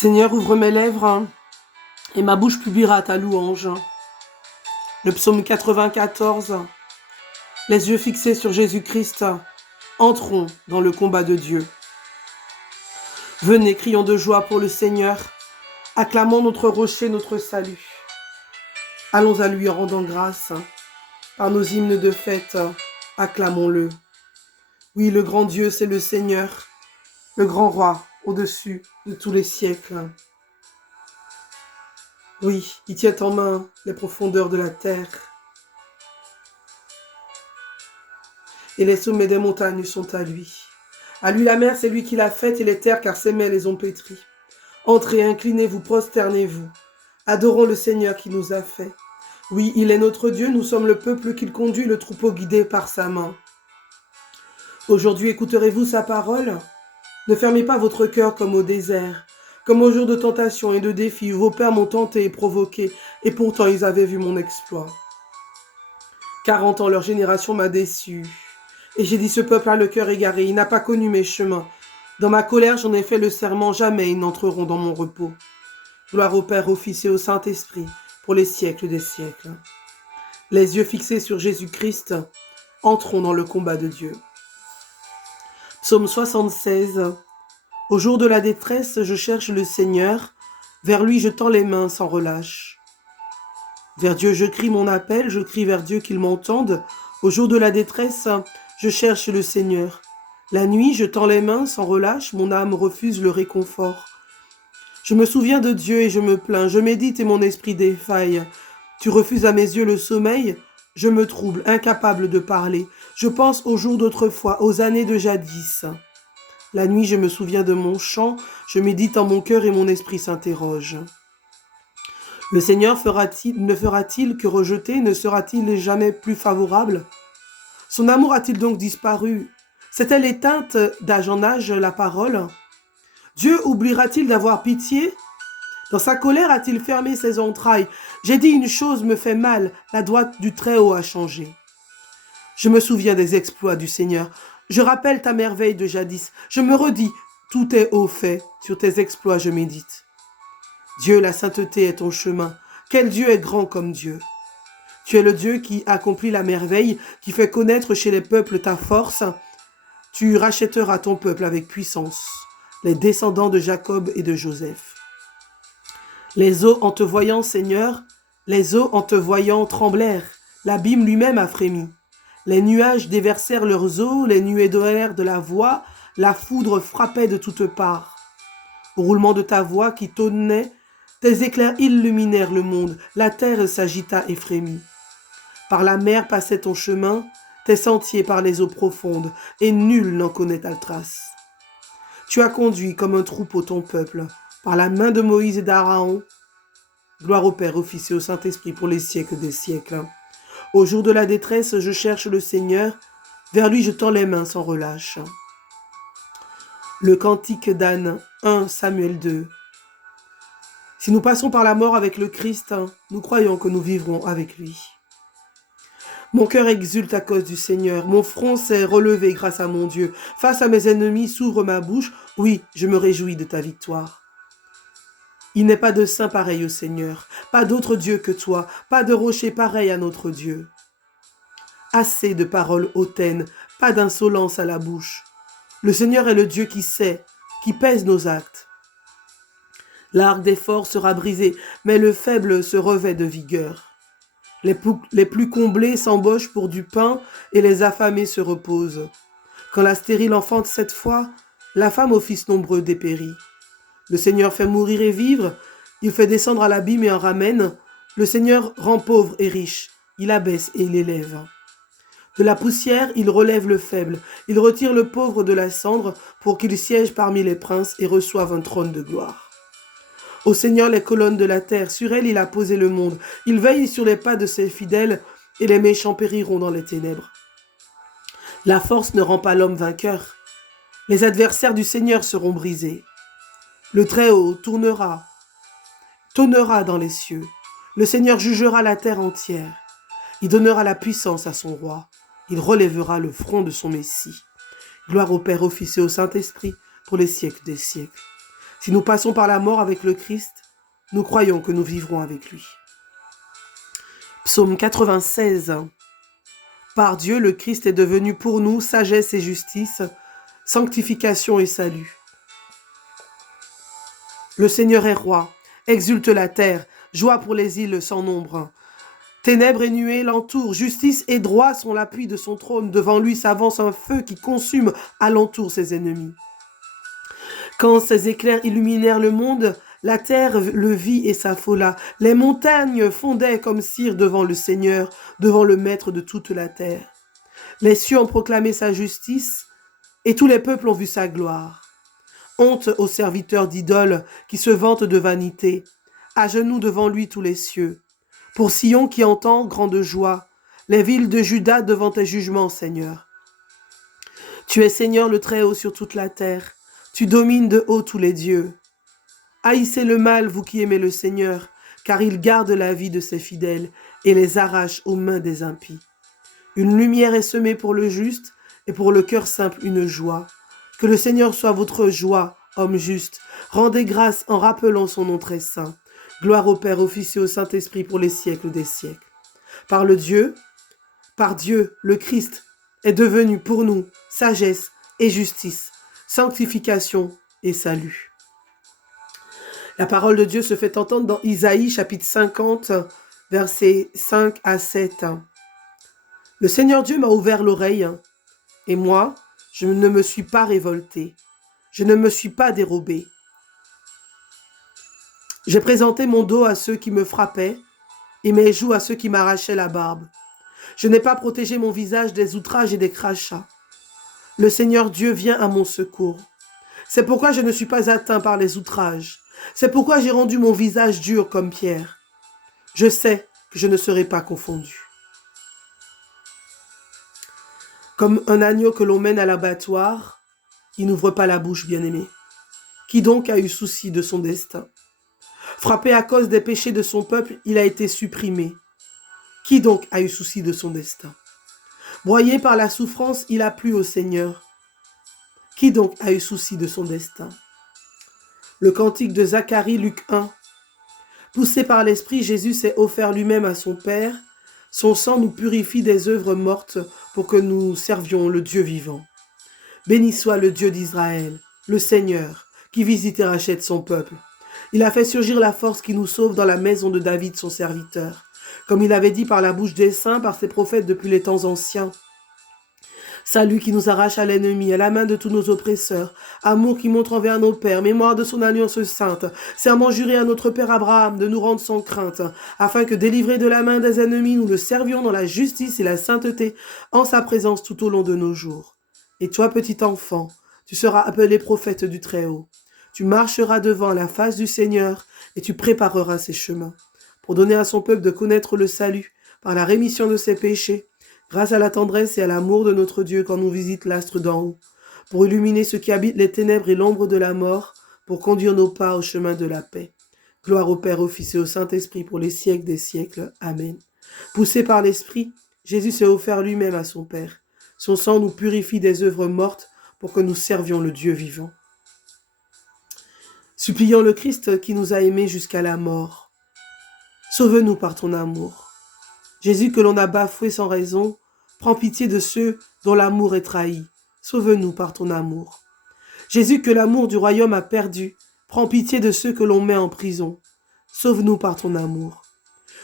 Seigneur, ouvre mes lèvres et ma bouche publiera ta louange. Le psaume 94. Les yeux fixés sur Jésus-Christ, entrons dans le combat de Dieu. Venez, crions de joie pour le Seigneur, acclamons notre rocher, notre salut. Allons à lui en rendant grâce, par nos hymnes de fête, acclamons-le. Oui, le grand Dieu, c'est le Seigneur, le grand roi au-dessus de tous les siècles. Oui, il tient en main les profondeurs de la terre. Et les sommets des montagnes sont à lui. À lui la mer, c'est lui qui l'a faite, et les terres, car ses mains les ont pétries. Entrez, inclinez-vous, prosternez-vous. Adorons le Seigneur qui nous a fait. Oui, il est notre Dieu, nous sommes le peuple qu'il conduit, le troupeau guidé par sa main. Aujourd'hui, écouterez-vous sa parole? Ne fermez pas votre cœur comme au désert, comme au jour de tentation et de défi où vos pères m'ont tenté et provoqué, et pourtant ils avaient vu mon exploit. 40 ans, leur génération m'a déçu. Et j'ai dit, ce peuple a le cœur égaré, il n'a pas connu mes chemins. Dans ma colère, j'en ai fait le serment, jamais ils n'entreront dans mon repos. Gloire au Père, au Fils et au Saint-Esprit, pour les siècles des siècles. Les yeux fixés sur Jésus-Christ, entrons dans le combat de Dieu. Psaume 76. Au jour de la détresse, je cherche le Seigneur, vers lui je tends les mains sans relâche. Vers Dieu je crie mon appel, je crie vers Dieu qu'il m'entende. Au jour de la détresse, je cherche le Seigneur. La nuit, je tends les mains sans relâche, mon âme refuse le réconfort. Je me souviens de Dieu et je me plains, je médite et mon esprit défaille. Tu refuses à mes yeux le sommeil, je me trouble, incapable de parler. Je pense aux jours d'autrefois, aux années de jadis. La nuit, je me souviens de mon chant, je médite en mon cœur et mon esprit s'interroge. Le Seigneur ne fera-t-il que rejeter, ne sera-t-il jamais plus favorable? Son amour a-t-il donc disparu? S'est-elle éteinte d'âge en âge la parole? Dieu oubliera-t-il d'avoir pitié? Dans sa colère a-t-il fermé ses entrailles? J'ai dit une chose me fait mal, la droite du Très-Haut a changé. Je me souviens des exploits du Seigneur. Je rappelle ta merveille de jadis. Je me redis, tout est haut fait, sur tes exploits je médite. Dieu, la sainteté est ton chemin. Quel Dieu est grand comme Dieu? Tu es le Dieu qui accomplit la merveille, qui fait connaître chez les peuples ta force. Tu rachèteras ton peuple avec puissance, les descendants de Jacob et de Joseph. Les eaux en te voyant, Seigneur, les eaux en te voyant tremblèrent. L'abîme lui-même a frémi. Les nuages déversèrent leurs eaux, les nuées d'ol'air de la voix, la foudre frappait de toutes parts. Au roulement de ta voix qui tonnait, tes éclairs illuminèrent le monde, la terre s'agita et frémit. Par la mer passait ton chemin, tes sentiers par les eaux profondes, et nul n'en connaît ta trace. Tu as conduit comme un troupeau ton peuple, par la main de Moïse et d'Aaron. Gloire au Père, au Fils et au Saint-Esprit pour les siècles des siècles. Au jour de la détresse, je cherche le Seigneur, vers lui je tends les mains sans relâche. Le cantique d'Anne, 1 Samuel 2. Si nous passons par la mort avec le Christ, nous croyons que nous vivrons avec lui. Mon cœur exulte à cause du Seigneur, mon front s'est relevé grâce à mon Dieu. Face à mes ennemis s'ouvre ma bouche, oui, je me réjouis de ta victoire. Il n'est pas de saint pareil au Seigneur, pas d'autre Dieu que toi, pas de rocher pareil à notre Dieu. Assez de paroles hautaines, pas d'insolence à la bouche. Le Seigneur est le Dieu qui sait, qui pèse nos actes. L'arc des forts sera brisé, mais le faible se revêt de vigueur. Les plus comblés s'embauchent pour du pain et les affamés se reposent. Quand la stérile enfante 7 fois, la femme au fils nombreux dépérit. Le Seigneur fait mourir et vivre, il fait descendre à l'abîme et en ramène. Le Seigneur rend pauvre et riche, il abaisse et il élève. De la poussière, il relève le faible, il retire le pauvre de la cendre pour qu'il siège parmi les princes et reçoive un trône de gloire. Au Seigneur les colonnes de la terre, sur elles il a posé le monde. Il veille sur les pas de ses fidèles, et les méchants périront dans les ténèbres. La force ne rend pas l'homme vainqueur. Les adversaires du Seigneur seront brisés. Le Très-Haut tonnera dans les cieux. Le Seigneur jugera la terre entière. Il donnera la puissance à son roi. Il relèvera le front de son Messie. Gloire au Père, au Fils et au Saint-Esprit, pour les siècles des siècles. Si nous passons par la mort avec le Christ, nous croyons que nous vivrons avec lui. Psaume 96. Par Dieu, le Christ est devenu pour nous sagesse et justice, sanctification et salut. Le Seigneur est roi, exulte la terre, joie pour les îles sans nombre. Ténèbres et nuées l'entourent, justice et droit sont l'appui de son trône. Devant lui s'avance un feu qui consume alentour ses ennemis. Quand ses éclairs illuminèrent le monde, la terre le vit et s'affola. Les montagnes fondaient comme cire devant le Seigneur, devant le Maître de toute la terre. Les cieux ont proclamé sa justice, et tous les peuples ont vu sa gloire. Honte aux serviteurs d'idoles qui se vantent de vanité, à genoux devant lui tous les cieux. Pour Sion qui entend grande joie, les villes de Juda devant tes jugements, Seigneur. Tu es Seigneur le Très-Haut sur toute la terre, tu domines de haut tous les dieux. Haïssez le mal, vous qui aimez le Seigneur, car il garde la vie de ses fidèles et les arrache aux mains des impies. Une lumière est semée pour le juste et pour le cœur simple une joie. Que le Seigneur soit votre joie, homme juste. Rendez grâce en rappelant son nom très saint. Gloire au Père, au Fils et au Saint-Esprit pour les siècles des siècles. Par Dieu, le Christ est devenu pour nous sagesse et justice, sanctification et salut. La parole de Dieu se fait entendre dans Isaïe chapitre 50, versets 5 à 7. Le Seigneur Dieu m'a ouvert l'oreille, et moi, je ne me suis pas révolté, je ne me suis pas dérobé. J'ai présenté mon dos à ceux qui me frappaient et mes joues à ceux qui m'arrachaient la barbe. Je n'ai pas protégé mon visage des outrages et des crachats. Le Seigneur Dieu vient à mon secours. C'est pourquoi je ne suis pas atteint par les outrages. C'est pourquoi j'ai rendu mon visage dur comme pierre. Je sais que je ne serai pas confondu. Comme un agneau que l'on mène à l'abattoir, il n'ouvre pas la bouche, bien-aimé. Qui donc a eu souci de son destin? Frappé à cause des péchés de son peuple, il a été supprimé. Qui donc a eu souci de son destin? Broyé par la souffrance, il a plu au Seigneur. Qui donc a eu souci de son destin? Le cantique de Zacharie, Luc 1. Poussé par l'Esprit, Jésus s'est offert lui-même à son Père. Son sang nous purifie des œuvres mortes pour que nous servions le Dieu vivant. Béni soit le Dieu d'Israël, le Seigneur, qui visite et rachète son peuple. Il a fait surgir la force qui nous sauve dans la maison de David, son serviteur, comme il avait dit par la bouche des saints, par ses prophètes depuis les temps anciens. Salut qui nous arrache à l'ennemi, à la main de tous nos oppresseurs. Amour qui montre envers nos pères, mémoire de son alliance sainte. Serment juré à notre père Abraham de nous rendre sans crainte, afin que délivrés de la main des ennemis, nous le servions dans la justice et la sainteté, en sa présence tout au long de nos jours. Et toi, petit enfant, tu seras appelé prophète du Très-Haut. Tu marcheras devant la face du Seigneur et tu prépareras ses chemins, pour donner à son peuple de connaître le salut par la rémission de ses péchés, grâce à la tendresse et à l'amour de notre Dieu quand nous visite l'astre d'en haut, pour illuminer ceux qui habitent les ténèbres et l'ombre de la mort, pour conduire nos pas au chemin de la paix. Gloire au Père, au Fils et au Saint-Esprit pour les siècles des siècles. Amen. Poussé par l'Esprit, Jésus s'est offert lui-même à son Père. Son sang nous purifie des œuvres mortes pour que nous servions le Dieu vivant. Supplions le Christ qui nous a aimés jusqu'à la mort. Sauve-nous par ton amour. Jésus que l'on a bafoué sans raison, prends pitié de ceux dont l'amour est trahi. Sauve-nous par ton amour. Jésus que l'amour du royaume a perdu, prends pitié de ceux que l'on met en prison. Sauve-nous par ton amour.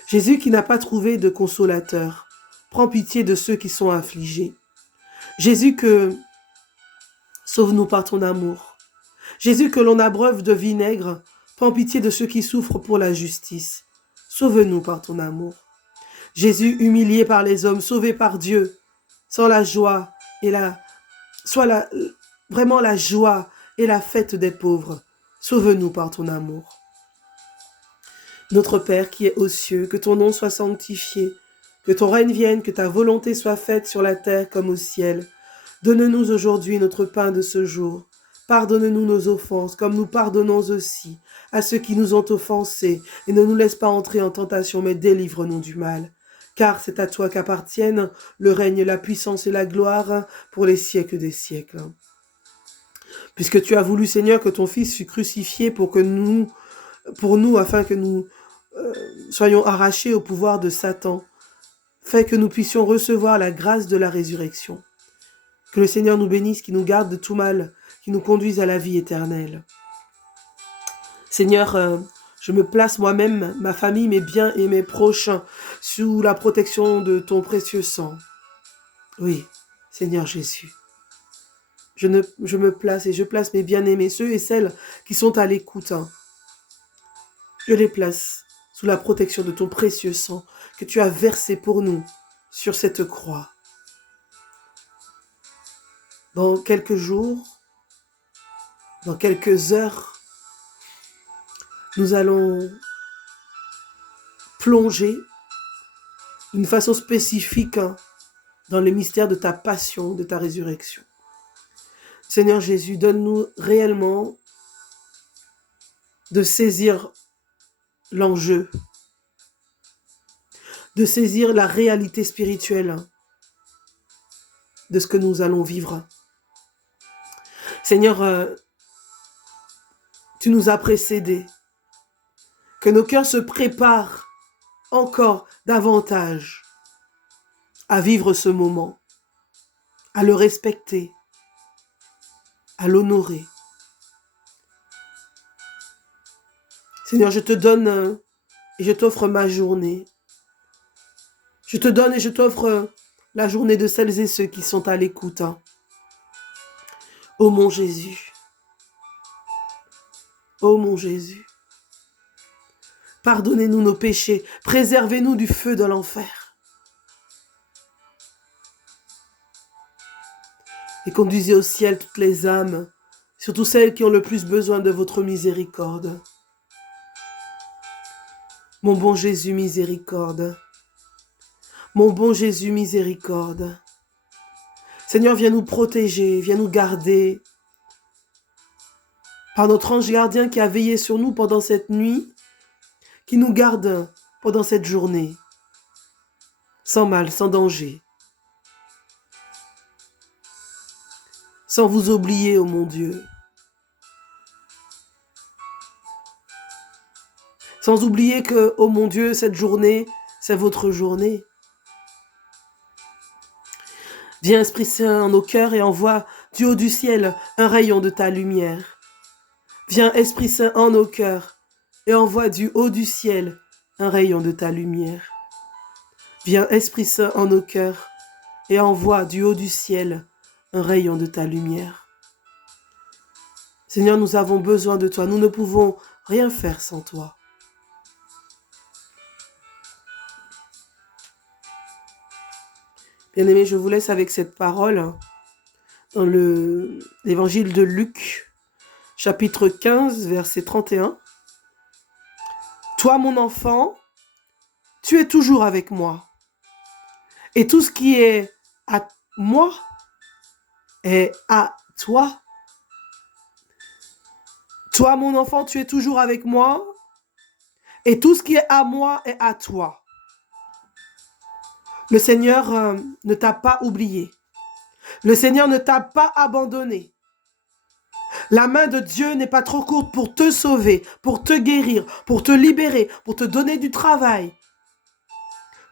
Jésus qui n'a pas trouvé de consolateur, prends pitié de ceux qui sont affligés. Jésus que... Sauve-nous par ton amour. Jésus que l'on abreuve de vinaigre, prends pitié de ceux qui souffrent pour la justice. Sauve-nous par ton amour. Jésus humilié par les hommes, sauvé par Dieu, sans la joie et vraiment la joie et la fête des pauvres. Sauve-nous par ton amour. Notre Père qui est aux cieux, que ton nom soit sanctifié, que ton règne vienne, que ta volonté soit faite sur la terre comme au ciel. Donne-nous aujourd'hui notre pain de ce jour. Pardonne-nous nos offenses, comme nous pardonnons aussi à ceux qui nous ont offensés, et ne nous laisse pas entrer en tentation, mais délivre-nous du mal. Car c'est à toi qu'appartiennent le règne, la puissance et la gloire pour les siècles des siècles. puisque tu as voulu, Seigneur, que ton Fils fût crucifié pour nous, afin que nous soyons arrachés au pouvoir de Satan, afin que nous puissions recevoir la grâce de la résurrection. Que le Seigneur nous bénisse, qui nous garde de tout mal, qui nous conduise à la vie éternelle. Seigneur, je me place moi-même, ma famille, mes biens et mes proches sous la protection de ton précieux sang. Oui, Seigneur Jésus. Je me place et je place mes bien-aimés, ceux et celles qui sont à l'écoute. Je les place sous la protection de ton précieux sang que tu as versé pour nous sur cette croix. Dans quelques jours, dans quelques heures, nous allons plonger d'une façon spécifique dans les mystères de ta passion, de ta résurrection. Seigneur Jésus, donne-nous réellement de saisir l'enjeu, de saisir la réalité spirituelle de ce que nous allons vivre. Seigneur, tu nous as précédés, que nos cœurs se préparent encore davantage à vivre ce moment, à le respecter, à l'honorer. Seigneur, je te donne et je t'offre ma journée. Je te donne et je t'offre la journée de celles et ceux qui sont à l'écoute. Ô mon Jésus, ô mon Jésus, pardonnez-nous nos péchés, préservez-nous du feu de l'enfer. Et conduisez au ciel toutes les âmes, surtout celles qui ont le plus besoin de votre miséricorde. Mon bon Jésus, miséricorde. Mon bon Jésus, miséricorde. Seigneur, viens nous protéger, viens nous garder. Par notre ange gardien qui a veillé sur nous pendant cette nuit, qui nous garde pendant cette journée, sans mal, sans danger. Sans vous oublier, ô mon Dieu. Sans oublier que, ô mon Dieu, cette journée, c'est votre journée. Viens, Esprit Saint, en nos cœurs et envoie du haut du ciel un rayon de ta lumière. Viens, Esprit Saint, en nos cœurs et envoie du haut du ciel un rayon de ta lumière. Viens, Esprit Saint, en nos cœurs et envoie du haut du ciel un rayon de ta lumière. Seigneur, nous avons besoin de toi. Nous ne pouvons rien faire sans toi. Bien-aimés, je vous laisse avec cette parole dans l'évangile de Luc, chapitre 15, verset 31. Toi, mon enfant, tu es toujours avec moi. Et tout ce qui est à moi est à toi. Toi, mon enfant, tu es toujours avec moi. Et tout ce qui est à moi est à toi. Le Seigneur ne t'a pas oublié. Le Seigneur ne t'a pas abandonné. La main de Dieu n'est pas trop courte pour te sauver, pour te guérir, pour te libérer, pour te donner du travail,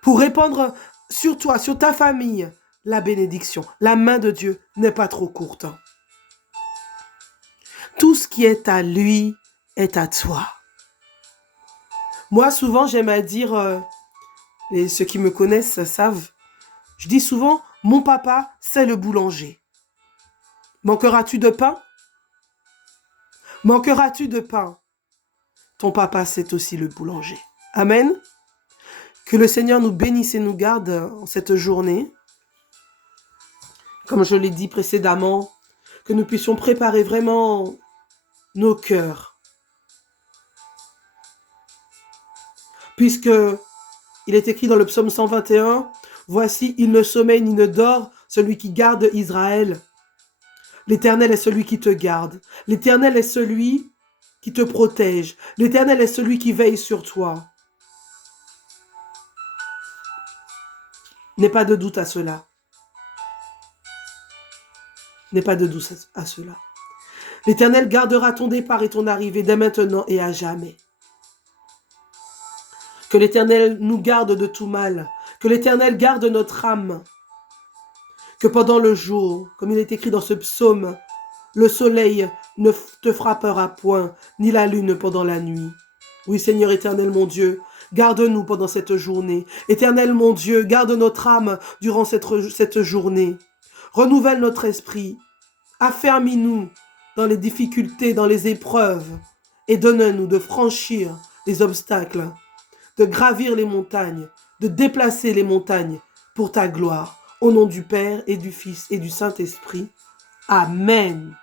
pour répandre sur toi, sur ta famille, la bénédiction. La main de Dieu n'est pas trop courte. Tout ce qui est à lui est à toi. Moi, souvent, j'aime à dire, et ceux qui me connaissent savent, je dis souvent, mon papa, c'est le boulanger. Manqueras-tu de pain? Manqueras-tu de pain? Ton papa, c'est aussi le boulanger. Amen. Que le Seigneur nous bénisse et nous garde en cette journée. Comme je l'ai dit précédemment, que nous puissions préparer vraiment nos cœurs. Puisque il est écrit dans le psaume 121, « Voici, il ne sommeille ni ne dort, celui qui garde Israël. L'Éternel est celui qui te garde. L'Éternel est celui qui te protège. L'Éternel est celui qui veille sur toi. » N'aie pas de doute à cela. N'aie pas de doute à cela. L'Éternel gardera ton départ et ton arrivée dès maintenant et à jamais. Que l'Éternel nous garde de tout mal. Que l'Éternel garde notre âme. Que pendant le jour, comme il est écrit dans ce psaume, le soleil ne te frappera point, ni la lune pendant la nuit. Oui, Seigneur éternel, mon Dieu, garde-nous pendant cette journée. Éternel, mon Dieu, garde notre âme durant cette journée. Renouvelle notre esprit. Affermis-nous dans les difficultés, dans les épreuves, et donne-nous de franchir les obstacles, de gravir les montagnes, de déplacer les montagnes pour ta gloire. Au nom du Père et du Fils et du Saint-Esprit. Amen.